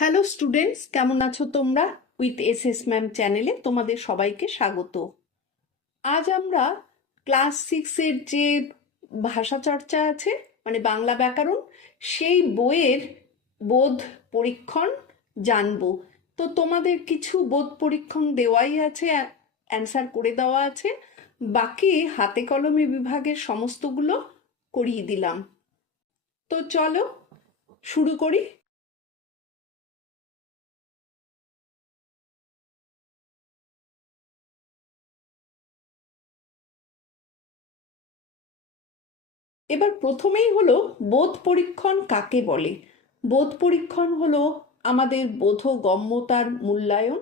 Hello students কেমন আছো তোমরা? উইথ এস এস ম্যাম চ্যানেলে তোমাদের সবাইকে স্বাগত। আজ আমরা ক্লাস সিক্সের যে ভাষা চর্চা আছে মানে বাংলা ব্যাকরণ, সেই বইয়ের বোধ পরীক্ষণ জানব। তো তোমাদের কিছু বোধ পরীক্ষণ দেওয়াই আছে অ্যান্সার করে দেওয়া আছে। বাকি হাতে কলমে বিভাগের সমস্তগুলো করিয়ে দিলাম। তো চলো শুরু করি। এবার প্রথমেই হলো বোধ পরীক্ষণ কাকে বলে? বোধ পরীক্ষণ হলো আমাদের বোধগম্যতার মূল্যায়ন।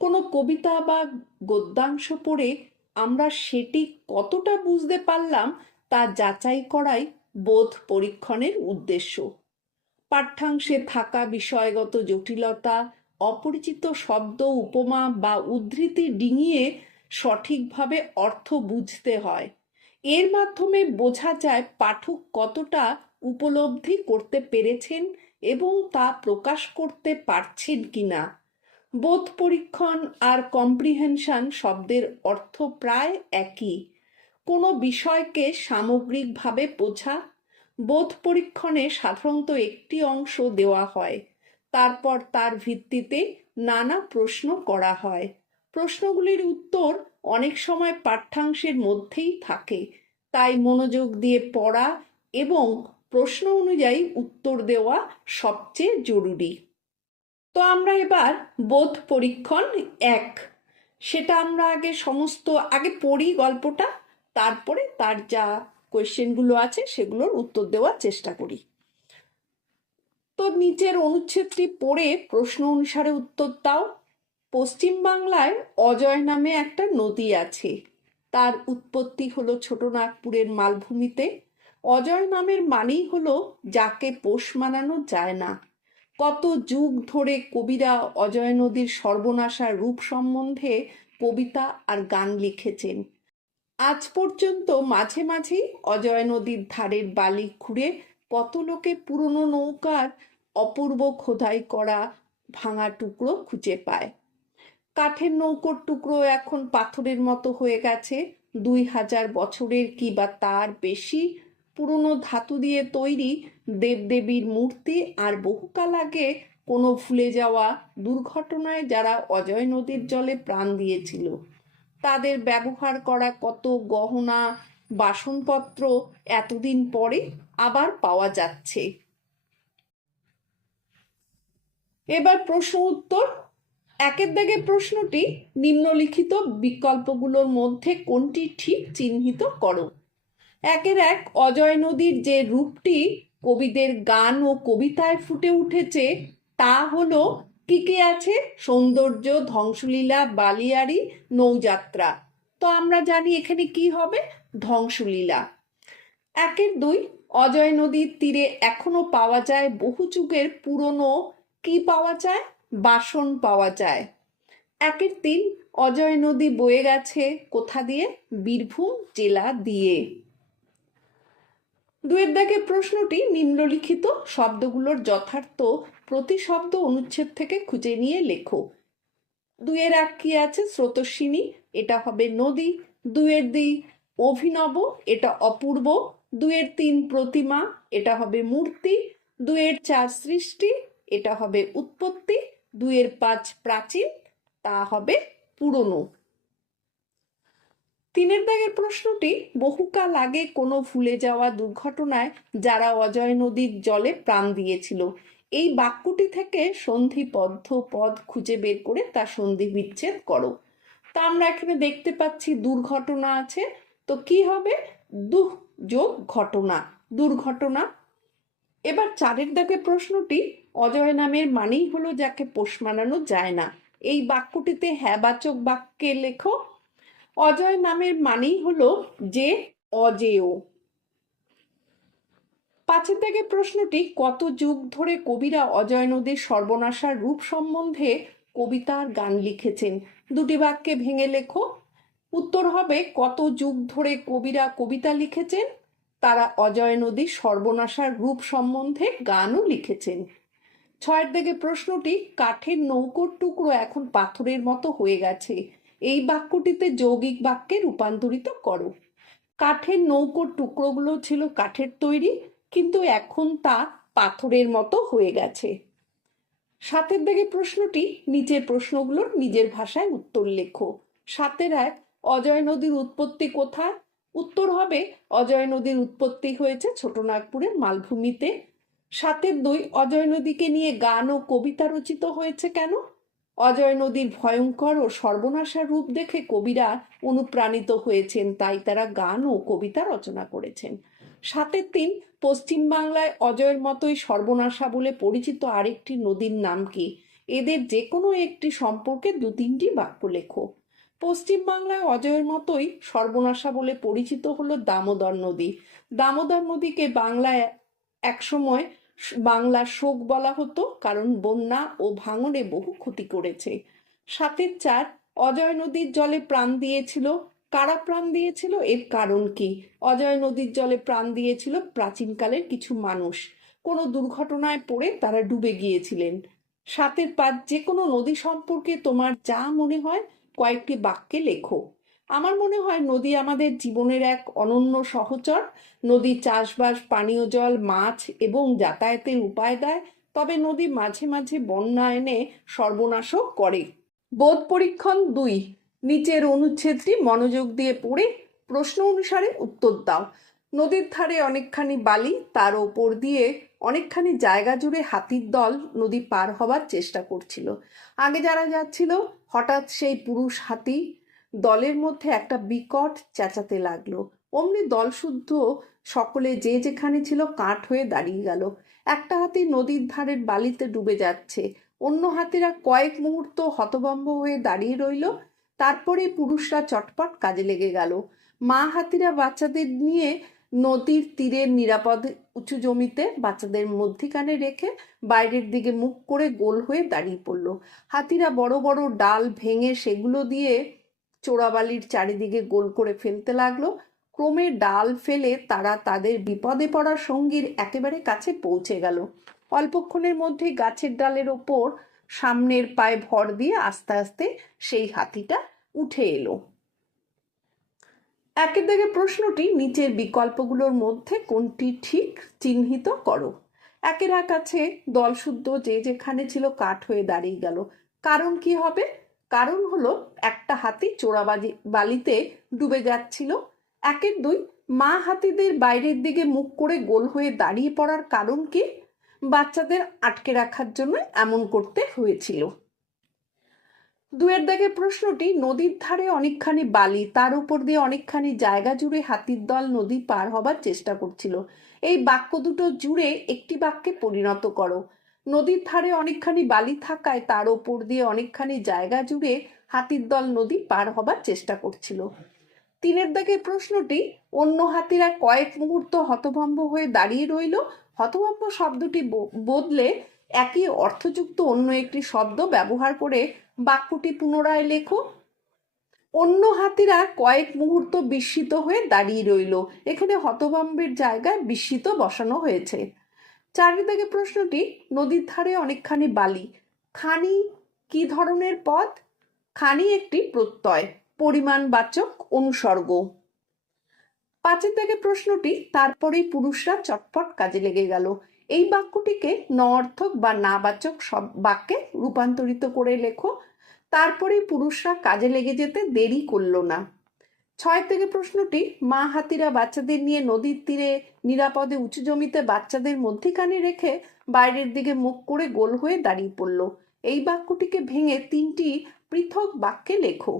কোনো কবিতা বা গদ্যাংশ পড়ে আমরা সেটি কতটা বুঝতে পারলাম তা যাচাই করাই বোধ পরীক্ষণের উদ্দেশ্য। পাঠ্যাংশে থাকা বিষয়গত জটিলতা, অপরিচিত শব্দ, উপমা বা উদ্ধৃতি ডিঙিয়ে সঠিকভাবে অর্থ বুঝতে হয়। এর মাধ্যমে বোঝা যায় পাঠক কতটা উপলব্ধি করতে পেরেছেন এবং তা প্রকাশ করতে পারছেন কিনা। বোধ পরীক্ষণ আর কম্প্রিহেনশন শব্দের অর্থ প্রায় একই। কোনো বিষয়কে সামগ্রিকভাবে বোঝা। বোধ পরীক্ষণে সাধারণত একটি অংশ দেওয়া হয়। তারপর তার ভিত্তিতে নানা প্রশ্ন করা হয়। প্রশ্নগুলির উত্তর অনেক সময় পাঠ্যাংশের মধ্যেই থাকে। তাই মনোযোগ দিয়ে পড়া এবং প্রশ্ন অনুযায়ী উত্তর দেওয়া সবচেয়ে জরুরি। তো আমরা এবার বোধ পরীক্ষণ এক। সেটা আমরা আগে সমস্ত, আগে পড়ি গল্পটা, তারপরে তার যা কোয়েশ্চেনগুলো আছে সেগুলোর উত্তর দেওয়ার চেষ্টা করি। তো নিচের অনুচ্ছেদটি পড়ে প্রশ্ন অনুসারে উত্তর দাও। পশ্চিম বাংলায় অজয় নামে একটা নদী আছে। তার উৎপত্তি হলো ছোটনাগপুরের মালভূমিতে। অজয় নামের মানেই হলো, যাকে পোষ মানানো যায় না। কত যুগ ধরে কবিরা অজয় নদীর সর্বনাশা রূপ সম্বন্ধে কবিতা আর গান লিখেছেন। আজ পর্যন্ত মাঝে মাঝেই অজয় নদীর ধারের বালি খুঁড়ে কত লোকে পুরনো নৌকার অপূর্ব খোদাই করা ভাঙা টুকরো খুঁজে পায়। কাঠের নৌকোর টুকরো এখন পাথরের মতো হয়ে গেছে। দুই হাজার বছরের কি বা তার বেশি পুরনো ধাতু দিয়ে তৈরি দেবদেবীর মূর্তি আর বহুকাল আগে কোনো ভুলে যাওয়া দুর্ঘটনায় যারা অজয় নদীর জলে প্রাণ দিয়েছিল। তাদের ব্যবহার করা কত গহনা, বাসনপত্র এতদিন পরে আবার পাওয়া যাচ্ছে। এবার প্রশ্ন উত্তর একের দাগে প্রশ্নটি নিম্নলিখিত বিকল্পগুলোর মধ্যে কোনটি ঠিক চিহ্নিত করো? একের এক, অজয় নদীর যে রূপটি কবিদের গান ও কবিতায় ফুটে উঠেছে, তা হলো কি কি আছে? সৌন্দর্য, ধ্বংসলীলা বালিয়ারি নৌযাত্রা। তো আমরা জানি এখানে কি হবে? ধ্বংসলীলা। একের দুই, অজয় নদীর তীরে এখনও পাওয়া যায় বহু যুগের পুরনো, কি পাওয়া যায়? বাসন পাওয়া যায়। একের তিন, অজয় নদী বয়ে গেছে কোথা দিয়ে? বীরভূম জেলা দিয়ে। দুয়ের দাগের প্রশ্নটি নিম্নলিখিত শব্দগুলোর যথার্থ প্রতিশব্দ অনুচ্ছেদ থেকে খুঁজে নিয়ে লেখো। দুয়ের এক কি আছে? স্রোতস্বিনী, এটা হবে নদী। দুয়ের দুই, অভিনব, এটা অপূর্ব। দুয়ের তিন, প্রতিমা, এটা হবে মূর্তি। দুয়ের চার, সৃষ্টি, এটা হবে উৎপত্তি। দুয়ের পাঁচ প্রাচীন, তা হবে পুরনো। তিনের দাগের প্রশ্নটি, বহুকাল আগে কোনো ভুলে যাওয়া দুর্ঘটনায় যারা অজয় নদীর জলে প্রাণ দিয়েছিল। এই বাক্যটি থেকে সন্ধি সন্ধিবদ্ধ পদ খুঁজে বের করে তা সন্ধি বিচ্ছেদ করো। তা আমরা এখানে দেখতে পাচ্ছি, দুর্ঘটনা আছে। তো কি হবে? দুঃ যোগ ঘটনা, দুর্ঘটনা। এবার চারের দাগে প্রশ্নটি অজয় নামের মানেই হলো যাকে পোষ মানানো যায় না। এই বাক্যটিতে হ্যাবাচক বাক্যে লেখো, অজয় নামের মানেই হলো যে অজেয়। পাঁচের থেকে প্রশ্নটি, কত যুগ ধরে কবিরা অজয় নদীর সর্বনাশার রূপ সম্বন্ধে কবিতার গান লিখেছেন? দুটি বাক্যে ভেঙে লেখো, উত্তর হবে, কত যুগ ধরে কবিরা কবিতা লিখেছেন? তারা অজয় নদীর সর্বনাশার রূপ সম্বন্ধে গানও লিখেছেন। ছয়ের দিকে প্রশ্নটি কাঠের নৌকোর টুকরো এখন পাথরের মতো হয়ে গেছে। এই বাক্যটিতে যৌগিক বাক্যে রূপান্তরিত করো। কাঠের নৌকোর টুকরোগুলো ছিল কাঠের তৈরি, কিন্তু এখন তা পাথরের মতো হয়ে গেছে। সাতের দিকে প্রশ্নটি নিচের প্রশ্নগুলোর নিজের ভাষায় উত্তর লেখো। সাতের এক, অজয় নদীর উৎপত্তি কোথায়? উত্তর হবে, অজয় নদীর উৎপত্তি হয়েছে ছোটনাগপুরের মালভূমিতে। সাতের দুই, অজয় নদীকে নিয়ে গান ও কবিতা রচিত হয়েছে কেন? অজয় নদীর ভয়ঙ্কর ও সর্বনাশার রূপ দেখে কবিরা অনুপ্রাণিত হয়েছেন, তাই তারা গান ও কবিতা রচনা করেছেন। সাতের তিন, পশ্চিমবাংলায় অজয়ের মতোই সর্বনাশা বলে পরিচিত আরেকটি নদীর নাম কি? এদের যে কোনো একটি সম্পর্কে দু তিনটি বাক্য লেখো। পশ্চিমবাংলায় অজয়ের মতোই সর্বনাশা বলে পরিচিত হলো দামোদর নদী। দামোদর নদীকে বাংলায় একসময় বাংলার শোক বলা হতো, কারণ বন্যা ও ভাঙনে বহু ক্ষতি করেছে। সাতের চার অজয় নদীর জলে প্রাণ দিয়েছিল। কারা প্রাণ দিয়েছিল? এর কারণ কি? অজয় নদীর জলে প্রাণ দিয়েছিল প্রাচীনকালের কিছু মানুষ। কোনো দুর্ঘটনায় পড়ে তারা ডুবে গিয়েছিলেন। সাতের পাঁচ যে কোনো নদী সম্পর্কে তোমার যা মনে হয়, কয়েকটি বাক্যে লেখো। আমার মনে হয় নদী আমাদের জীবনের এক অনন্য সহচর। নদী চাষবাস, পানীয় জল, মাছ এবং যাতায়াতের উপায় দেয়। তবে নদী মাঝে মাঝে বন্যা এনে সর্বনাশও করে। বোধ পরীক্ষণ দুই। নিচের অনুচ্ছেদটি মনোযোগ দিয়ে পড়ে প্রশ্ন অনুসারে উত্তর দাও। নদীর ধারে অনেকখানি বালি, তার ওপর দিয়ে অনেকখানি জায়গা জুড়ে হাতির দল নদী পার হবার চেষ্টা করছিল। আগে যারা যাচ্ছিল, হঠাৎ সেই পুরুষ হাতি দলের মধ্যে একটা বিকট চেঁচাতে লাগল। অমনি দলশুদ্ধ সকলে যে যেখানে ছিল কাঠ হয়ে দাঁড়িয়ে গেল। একটা হাতি নদীর ধারের বালিতে ডুবে যাচ্ছে। অন্য হাতিরা কয়েক মুহূর্ত হতভম্ব হয়ে দাঁড়িয়ে রইল। তারপরে পুরুষরা চটপট কাজে লেগে গেল। মা হাতিরা বাচ্চাদের নিয়ে নদীর তীরের নিরাপদ উঁচু জমিতে বাচ্চাদের মধ্যিখানে রেখে বাইরের দিকে মুখ করে গোল হয়ে দাঁড়িয়ে পড়ল। হাতিরা বড় বড় ডাল ভেঙে সেগুলো দিয়ে চোরাবালির চারিদিকে গোল করে ফেলতে লাগল। ক্রমে ডাল ফেলে তারা তাদের বিপদে পড়া সঙ্গীর একেবারে কাছে পৌঁছে গেল। অল্পক্ষণের মধ্যেই গাছের ডালের ওপর সামনের পায়ে ভর দিয়ে আস্তে আস্তে সেই হাতিটা উঠে এলো। একের দিকে প্রশ্নটি নিচের বিকল্পগুলোর মধ্যে কোনটি ঠিক চিহ্নিত করো। একের কাছে দলশুদ্ধ যে যেখানে ছিল কাঠ হয়ে দাঁড়িয়ে গেল। কারণ কি হবে? কারণ হলো একটা হাতি চোরাবাজি বালিতে ডুবে যাচ্ছিল। একের দুই, মা হাতিদের বাইরের দিকে মুখ করে গোল হয়ে দাঁড়িয়ে পড়ার কারণ কি? বাচ্চাদের আটকে রাখার জন্য এমন করতে হয়েছিল। দুয়ের দাগের প্রশ্নটি, নদীর ধারে অনেকখানি বালি, তার উপর দিয়ে অনেকখানি জায়গা জুড়ে হাতির দল নদী পার হবার চেষ্টা করছিল। এই বাক্য দুটো জুড়ে একটি বাক্যে পরিণত করো। নদীর ধারে অনেকখানি বালি থাকায় তার ওপর দিয়ে অনেকখানি জায়গা জুড়ে হাতির দল নদী পার হবার চেষ্টা করছিল। তিনের দাগের প্রশ্নটি, অন্য হাতিরা কয়েক মুহূর্ত হতভম্ব হয়ে দাঁড়িয়ে রইল। হতভম্ব শব্দটি বদলে একই অর্থযুক্ত অন্য একটি শব্দ ব্যবহার করে বাক্যটি পুনরায় লেখো। অন্য হাতিরা কয়েক মুহূর্ত বিস্মিত হয়ে দাঁড়িয়ে রইল। এখানে হতভম্বের জায়গায় বিস্মিত বসানো হয়েছে। চারিদিকে প্রশ্নটি নদীর ধারে অনেকখানি বালি। খানি কি ধরনের পদ খানি একটি প্রত্যয়, পরিমাণবাচক অনুসর্গ। পাঁচের থেকে প্রশ্নটি, তারপরেই পুরুষরা চটপট কাজে লেগে গেল। এই বাক্যটিকে নঅর্থক বা নাবাচক সব বাক্যে রূপান্তরিত করে লেখো। তারপরেই পুরুষরা কাজে লেগে যেতে দেরি করল না। ছয় থেকে প্রশ্নটি, মা হাতিরা বাচ্চাদের নিয়ে নদীর তীরে নিরাপদে উঁচু জমিতে বাচ্চাদের মধ্যিখানে রেখে বাইরের দিকে মুখ করে গোল হয়ে দাঁড়িয়ে পড়ল। এই বাক্যটিকে ভেঙে তিনটি পৃথক বাক্যে লেখো।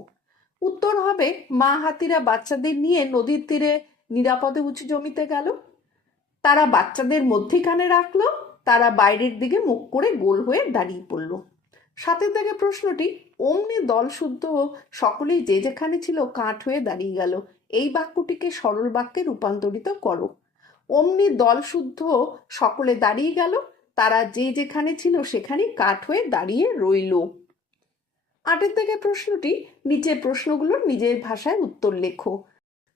উত্তর হবে, মা হাতিরা বাচ্চাদের নিয়ে নদীর তীরে নিরাপদে উঁচু জমিতে গেল। তারা বাচ্চাদের মধ্যিখানে রাখল, তারা বাইরের দিকে মুখ করে গোল হয়ে দাঁড়িয়ে পড়ল। সাথে থেকে প্রশ্নটি, অমনি দলশুদ্ধ সকলেই যে যেখানে ছিল কাঠ হয়ে দাঁড়িয়ে গেল। এই বাক্যটিকে সরল বাক্যে রূপান্তরিত করো। অমনি দলশুদ্ধ সকলে দাঁড়িয়ে গেল, তারা যে যেখানে ছিল সেখানে কাঠ হয়ে দাঁড়িয়ে রইল। আটের থেকে প্রশ্নটি, নিচের প্রশ্নগুলোর নিজের ভাষায় উত্তর লেখো।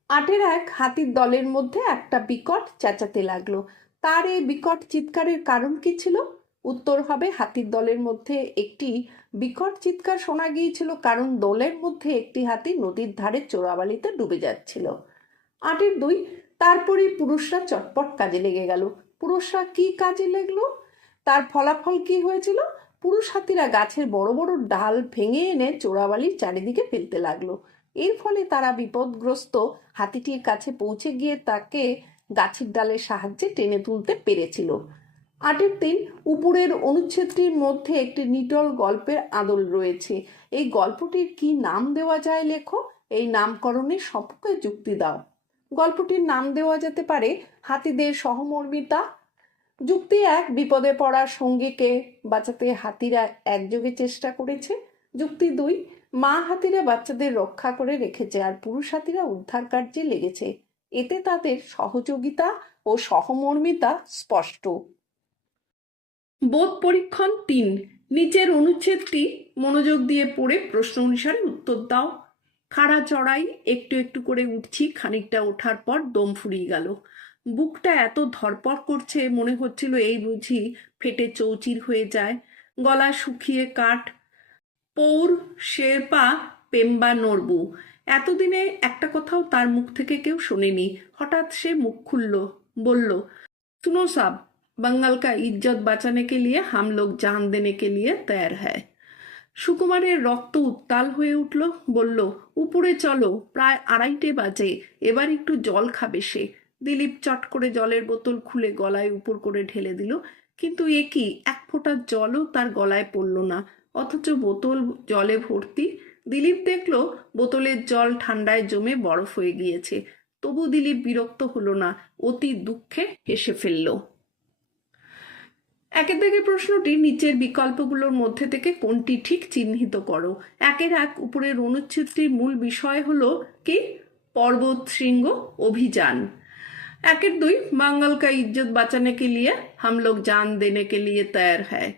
আটের এক হাতির দলের মধ্যে একটা বিকট চেঁচাতে লাগল। তার এই বিকট চিৎকারের কারণ কি ছিল? উত্তর হবে, হাতির দলের মধ্যে একটি বিকট চিৎকার শোনা গিয়েছিল, কারণ দলের মধ্যে একটি হাতি নদীর ধারে চোরাবালিতে ডুবে যাচ্ছিল। আটের দুই, তারপরেই পুরুষরা চটপট কাজে লেগে গেল। পুরুষরা কি কাজে লাগল? তার ফলাফল কি হয়েছিল? পুরুষ হাতিরা গাছের বড় বড় ডাল ভেঙে এনে চোরাবালির চারিদিকে ফেলতে লাগল। এর ফলে তারা বিপদগ্রস্ত। হাতিটির কাছে পৌঁছে গিয়ে তাকে গাছের ডালের সাহায্যে টেনে তুলতে পেরেছিল। আটের দিন উপরের অনুচ্ছেদটির মধ্যে একটি নিটল গল্পের আদল রয়েছে। এই গল্পটির কি নাম দেওয়া যায় লেখো? এই নামকরণে সম্পর্কে যুক্তি দাও। গল্পটির নাম দেওয়া যেতে পারে হাতিদের সহমর্মিতা। যুক্তি এক, বিপদে পড়া সঙ্গীকে বাঁচাতে হাতিরা একযোগে চেষ্টা করেছে। যুক্তি দুই, মা হাতিরা বাচ্চাদের রক্ষা করে রেখেছে আর পুরুষ হাতিরা উদ্ধার কার্যে লেগেছে। এতে তাদের সহযোগিতা ও সহমর্মিতা স্পষ্ট। বোধ পরীক্ষণ তিন। নিচের অনুচ্ছেদটি মনোযোগ দিয়ে পড়ে প্রশ্ন অনুসারে উত্তর দাও। খাড়া চড়াই, একটু একটু করে উঠছি, খানিকটা ওঠার পর দম ফুরিয়ে গেল। বুকটা এত ধরপর করছে, মনে হচ্ছিল এই বুঝি ফেটে চৌচির হয়ে যায়। গলা শুকিয়ে কাঠ, পৌর, শেরপা, পেম্বা, নরবু। এতদিনে একটা কথাও তার মুখ থেকে কেউ শোনেনি। হঠাৎ সে মুখ খুলল, বলল, শুনো সাব बंगाल का इज्जत बचाने के लिए हम लोग जान देने के लिए तैयार है সুকুমারের রক্ত উত্তাল হয়ে উঠল বলল উপরে চলো প্রায় আড়াইটে বাজে এবার একটু জল খাবে সে দিলীপ চট করে জলের বোতল খুলে গলায় উপর করে ঢেলে দিল কিন্তু এ কি এক ফোঁটা জলও তার গলায় পড়ল না অথচ বোতল জলে ভর্তি দিলীপ দেখল বোতলের জল ঠান্ডায় জমে বরফ হয়ে গিয়েছে তবু দিলীপ বিরক্ত হলো না অতি দুঃখে হেসে ফেলল একের দিকে প্রশ্নটি নিচের বিকল্পগুলোর মধ্যে থেকে কোনটি ঠিক চিহ্নিত করো? একের এক উপরের অনুচ্ছেদটির মূল বিষয় হলো কি? পর্বত শৃঙ্গ অভিযান। একের দুই বাঙ্গাল কা ইজ্জত বাঁচানে কে লিয়ে হাম লোক জান দেনে কে লিয়ে তৈয়ার হ্যায়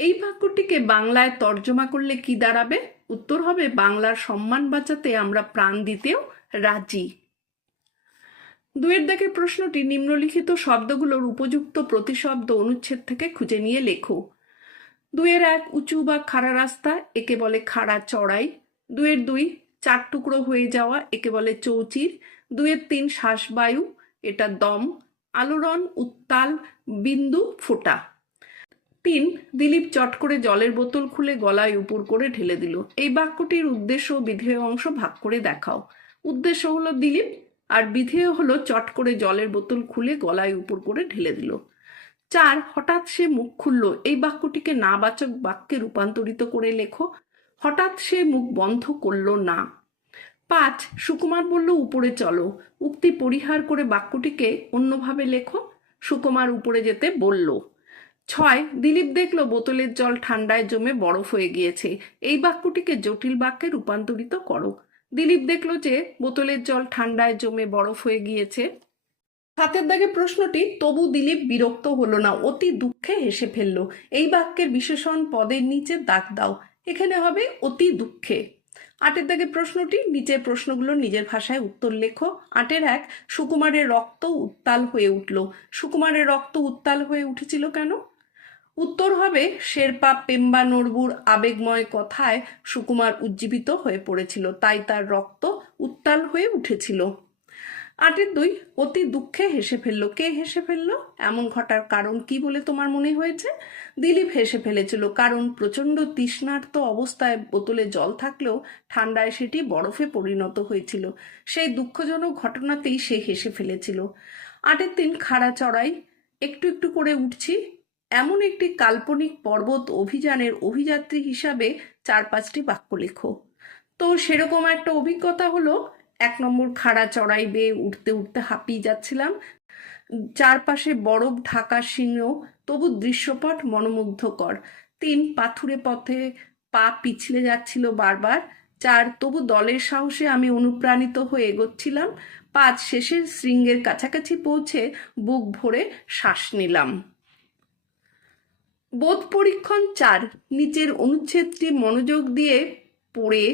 এই বাক্যটিকে বাংলায় তর্জমা করলে কি দাঁড়াবে? উত্তর হবে, বাংলার সম্মান বাঁচাতে আমরা প্রাণ দিতেও রাজি। দুয়ের দাগের প্রশ্নটি নিম্নলিখিত শব্দগুলোর উপযুক্ত প্রতিশব্দ অনুচ্ছেদ থেকে খুঁজে নিয়ে লেখো। দুয়ের এক উঁচু বা খাড়া রাস্তা, একে বলে খাড়া চড়াই। দুয়ের দুই চার টুকরো হয়ে যাওয়া, একে বলে চৌচির। দুয়ের তিন শ্বাসবায়ু, এটা দম। আলোড়ন, উত্তাল, বিন্দু, ফোটা। তিন দিলীপ চট করে জলের বোতল খুলে গলায় উপর করে ঢেলে দিল। এই বাক্যটির উদ্দেশ্য বিধেয় অংশ ভাগ করে দেখাও। উদ্দেশ্য হলো দিলীপ আর বিধেয় হলো চট করে জলের বোতল খুলে গলায় উপর করে ঢেলে দিল। চার, হঠাৎ সে মুখ খুলল। এই বাক্যটিকে নাবাচক বাক্যে রূপান্তরিত করে লেখো। হঠাৎ সে মুখ বন্ধ করল না। পাঁচ, সুকুমার বলল, উপরে চলো। উক্তি পরিহার করে বাক্যটিকে অন্যভাবে লেখো। সুকুমার উপরে যেতে বলল। ছয়, দিলীপ দেখল বোতলের জল ঠান্ডায় জমে বরফ হয়ে গিয়েছে। এই বাক্যটিকে জটিল বাক্যে রূপান্তরিত করো। দিলীপ দেখল যে বোতলের জল ঠান্ডায় জমে বরফ হয়ে গিয়েছে। হাতের দাগে প্রশ্নটি, তবু দিলীপ বিরক্ত হলো না, অতি দুঃখে হেসে ফেলল, এই বাক্যের বিশেষণ পদের নিচে দাগ দাও, এখানে হবে অতি দুঃখে। আটের দাগে প্রশ্নটি নিচের প্রশ্নগুলো নিজের ভাষায় উত্তর লেখো। আটের এক, সুকুমারের রক্ত উত্তাল হয়ে উঠল। সুকুমারের রক্ত উত্তাল হয়ে উঠেছিল কেন? উত্তর হবে, শেরপা পেম্বা নড়বুর আবেগময় কথায় সুকুমার উজ্জীবিত হয়ে পড়েছিল। তাই তার রক্ত উত্তাল হয়ে উঠেছিল। আটের দুই, অতি দুঃখে হেসে ফেলল। কে হেসে ফেলল? এমন ঘটার কারণ কি বলে তোমার মনে হয়েছে? দিলীপ হেসে ফেলেছিল, কারণ প্রচণ্ড তৃষ্ণার্ত অবস্থায় বোতলে জল থাকলেও ঠান্ডায় সেটি বরফে পরিণত হয়েছিল। সেই দুঃখজনক ঘটনাতেই সে হেসে ফেলেছিল। আটের দিন খাড়া চড়াই। একটু একটু করে উঠছি এমন একটি কাল্পনিক পর্বত অভিযানের অভিযাত্রী হিসাবে চার পাঁচটি বাক্য লেখো। তো সেরকম একটা অভিজ্ঞতা হলো, এক নম্বর খাড়া চড়াই বেয়ে উঠতে উঠতে হাঁপিয়ে যাচ্ছিলাম। চারপাশে বরফ, ঢাকা, সিংহ, তবু দৃশ্যপট মনোমুগ্ধকর। তিন পাথুরে পথে পা পিছলে যাচ্ছিল বারবার। চার, তবু দলের সাহসে আমি অনুপ্রাণিত হয়ে এগোচ্ছিলাম। পাঁচ, শেষের শৃঙ্গের কাছাকাছি পৌঁছে বুক ভরে শ্বাস নিলাম। বোধ পরীক্ষণ চার। নিচের অনুচ্ছেদটি মনোযোগ দিয়ে পড়ে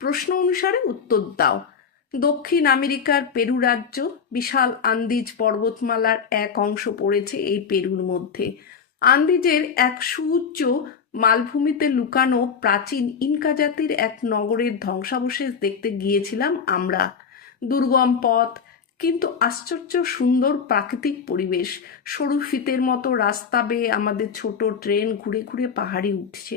প্রশ্ন অনুসারে উত্তর দাও। দক্ষিণ আমেরিকার পেরু রাজ্য, বিশাল আন্দিজ পর্বতমালার এক অংশ পড়েছে এই পেরুর মধ্যে। আন্দিজের এক সুউচ্চ মালভূমিতে লুকানো প্রাচীন ইনকা জাতির এক নগরের ধ্বংসাবশেষ দেখতে গিয়েছিলাম আমরা। দুর্গম পথ কিন্তু আশ্চর্য সুন্দর প্রাকৃতিক পরিবেশ। সরু ফিতের মতো রাস্তা বেয়ে আমাদের ছোট ট্রেন ঘুরে ঘুরে পাহাড়ে উঠছে।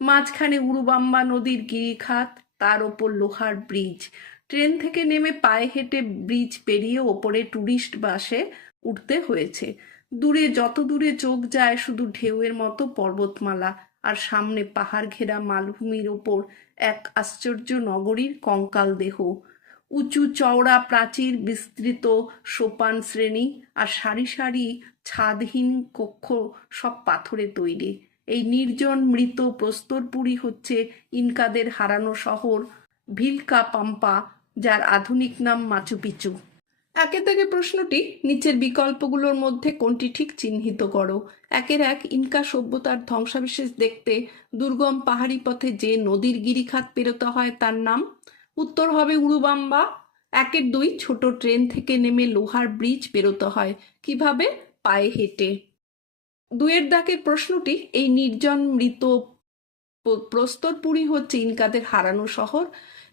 মাঝখানে উরুবাম্বা নদীর গিরিখাত, তার ওপর লোহার ব্রিজ। ট্রেন থেকে নেমে পায়ে হেঁটে ব্রিজ পেরিয়ে ওপরে ট্যুরিস্ট বাসে উঠতে হয়েছে। দূরে যত দূরে চোখ যায় শুধু ঢেউয়ের মতো পর্বতমালা, আর সামনে পাহাড় ঘেরা মালভূমির ওপর এক আশ্চর্য নগরীর কঙ্কাল দেহ। উঁচু চওড়া প্রাচীর বিস্তৃত সোপান শ্রেণি আর সারি সারি ছাদহীন কক্ষ সব পাথরে তৈরি। এই নির্জন মৃত প্রস্তরপুরী হচ্ছে ইনকাদের হারানো শহর ভিলকা পাম্পা যার আধুনিক নাম মাচুপিচু একে থেকে প্রশ্নটি, নিচের বিকল্পগুলোর মধ্যে কোনটি ঠিক চিহ্নিত করো? একের এক ইনকা সভ্যতার ধ্বংসাবশেষ দেখতে দুর্গম পাহাড়ি পথে যে নদীর গিরিখাত পেরোতে হয়, তার নাম? উত্তর হবে উড়ুবাম্বা। একের দুই ছোট ট্রেন থেকে নেমে লোহার ব্রিজ বেরোতে হয়। কীভাবে? পায়ে হেঁটে। দুয়ের দাগের প্রশ্নটি, এই নির্জন মৃত প্রস্তরপুরী হচ্ছে ইনকাদের হারানো শহর।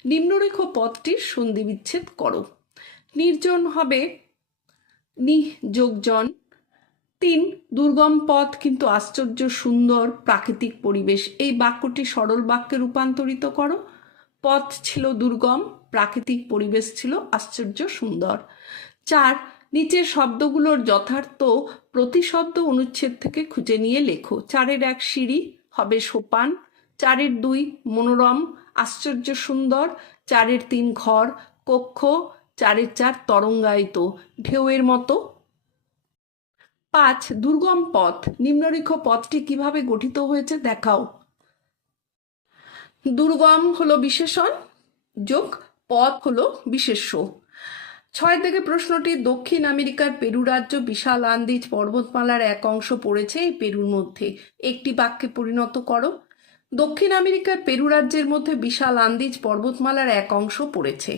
নিম্নরেখ পথটির সন্ধি বিচ্ছেদ করো। নির্জন হবে নিহ যোগজন। তিন, দুর্গম পথ কিন্তু আশ্চর্য সুন্দর প্রাকৃতিক পরিবেশ। এই বাক্যটি সরল বাক্যে রূপান্তরিত করো। পথ ছিল দুর্গম, প্রাকৃতিক পরিবেশ ছিল আশ্চর্য সুন্দর। চার, নিচের শব্দগুলোর যথার্থ প্রতিশব্দ অনুচ্ছেদ থেকে খুঁজে নিয়ে লেখো। চারের এক সিঁড়ি হবে সোপান, চারের দুই মনোরম, আশ্চর্য সুন্দর, চারের তিন ঘর, কক্ষ, চারের চার তরঙ্গায়িত, ঢেউয়ের মতো। পাঁচ, দুর্গম পথ। নিম্নরেখ পথটি কীভাবে গঠিত হয়েছে দেখাও। দুর্গম হলো বিশেষণ, যোগ পথ হলো বিশেষ্য। ছয় থেকে প্রশ্নটি দক্ষিণ আমেরিকার পেরু রাজ্য বিশাল আন্দিজ পর্বতমালার এক অংশ পড়েছে এই পেরুর মধ্যে। একটি বাক্যে পরিণত করো। দক্ষিণ আমেরিকার পেরু রাজ্যের মধ্যে বিশাল আন্দিজ পর্বতমালার এক অংশ পড়েছে।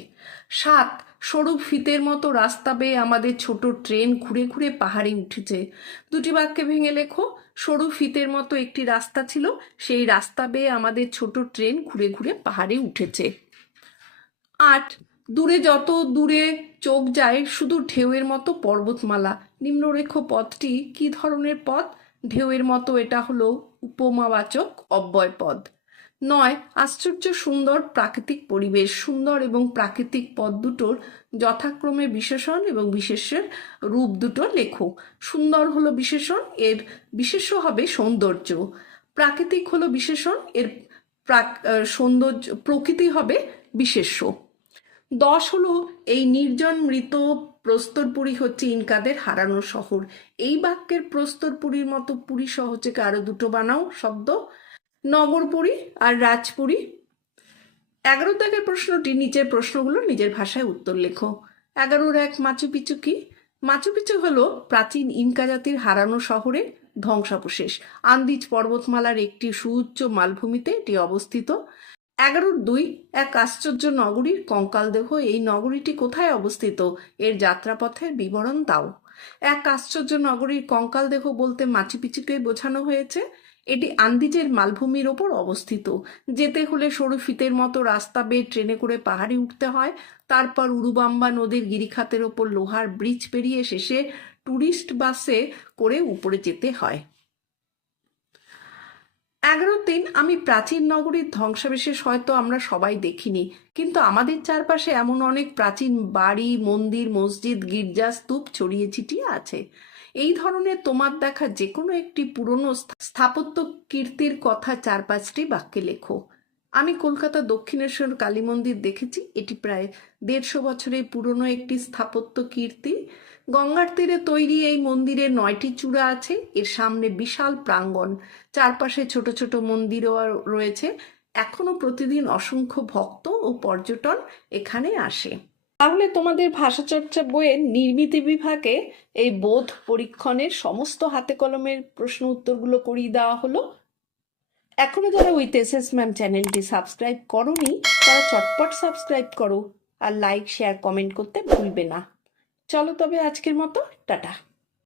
সাত সরু ফিতের মতো রাস্তা বেয়ে আমাদের ছোট ট্রেন ঘুরে ঘুরে পাহাড়ে উঠেছে। দুটি বাক্যে ভেঙে লেখো, সরু ফিতের মতো একটি রাস্তা ছিল, সেই রাস্তা বেয়ে আমাদের ছোট ট্রেন ঘুরে ঘুরে পাহাড়ে উঠেছে। আট, দূরে যত দূরে চোখ যায়, শুধু ঢেউয়ের মতো পর্বতমালা। নিম্নরেখ পথটি কি ধরনের পথ? ঢেউয়ের মতো এটা হলো উপমাবাচক অব্যয় পদ নয়, আশ্চর্য সুন্দর প্রাকৃতিক পরিবেশ। সুন্দর এবং প্রাকৃতিক পদ দুটোর যথাক্রমে বিশেষণ এবং বিশেষের রূপ দুটো লেখো সুন্দর হলো বিশেষণ, এর বিশেষ্য হবে সৌন্দর্য। প্রাকৃতিক হলো বিশেষণ, এর প্রাক সৌন্দর্য, প্রকৃতি হবে বিশেষ্য। দশ হলো এই নির্জন মৃত প্রস্তরপুরী হচ্ছে ইনকাদের হারানো শহর। এই বাক্যের প্রস্তরপুরীর মতো পুরী সহজে আরও দুটো বানাও, শব্দ নগরপুরী আর রাজপুরী। এগারো দাগের প্রশ্নটি নিচের প্রশ্নগুলো নিজের ভাষায় উত্তর লেখো। এগারোর এক মাচু কি? মাচু হলো প্রাচীন ইনকা জাতির হারানো শহরের ধ্বংসাবশেষ। আন্দিজ পর্বতমালার একটি সুউচ্চ মালভূমিতে এটি অবস্থিত। এগারোর দুই, এক আশ্চর্য নগরীর কঙ্কালদেহ এই নগরীটি কোথায় অবস্থিত? এর যাত্রাপথের বিবরণ দাও। এক আশ্চর্য নগরীর কঙ্কালদেহ বলতে মাচিপিচুকে বোঝানো হয়েছে। এটি আন্দিজের মালভূমির ওপর অবস্থিত। যেতে হলে সরু ফিতের মতো রাস্তা বেয়ে ট্রেনে করে পাহাড়ে উঠতে হয়। তারপর উরুবাম্বা নদীর গিরিখাতের ওপর লোহার ব্রিজ পেরিয়ে শেষে ট্যুরিস্ট বাসে করে উপরে যেতে হয়। এগারো দিন আমি প্রাচীন নগরীর ধ্বংসাবশেষ হয়তো আমরা সবাই দেখিনি। কিন্তু আমাদের চারপাশে এমন অনেক প্রাচীন বাড়ি, মন্দির, মসজিদ, গির্জা, স্তূপ ছড়িয়ে ছিটিয়ে আছে। এই ধরনের তোমার দেখা যে কোনো একটি পুরনো স্থাপত্য কীর্তির কথা চার পাঁচটি বাক্যে লেখো। আমি কলকাতা দক্ষিণেশ্বর কালী মন্দির দেখেছি। এটি প্রায় দেড়শো বছরের পুরনো একটি স্থাপত্য কীর্তি। গঙ্গার তীরে তৈরি এই মন্দিরে নয়টি চূড়া আছে। এর সামনে বিশাল প্রাঙ্গণ। চারপাশে ছোট ছোট মন্দিরও রয়েছে। এখনও প্রতিদিন অসংখ্য ভক্ত ও পর্যটন এখানে আসে। তাহলে তোমাদের ভাষাচর্চা বইয়ের নির্মিতি বিভাগে এই বোধ পরীক্ষণের সমস্ত হাতে কলমের প্রশ্ন উত্তরগুলো করিয়ে দেওয়া হলো। এখনও যারা উইথ এস এস ম্যাম চ্যানেলটি সাবস্ক্রাইব করনি, তারা চটপট সাবস্ক্রাইব করো আর লাইক শেয়ার কমেন্ট করতে ভুলবে না। চলো তবে আজকের মতো, টাটা।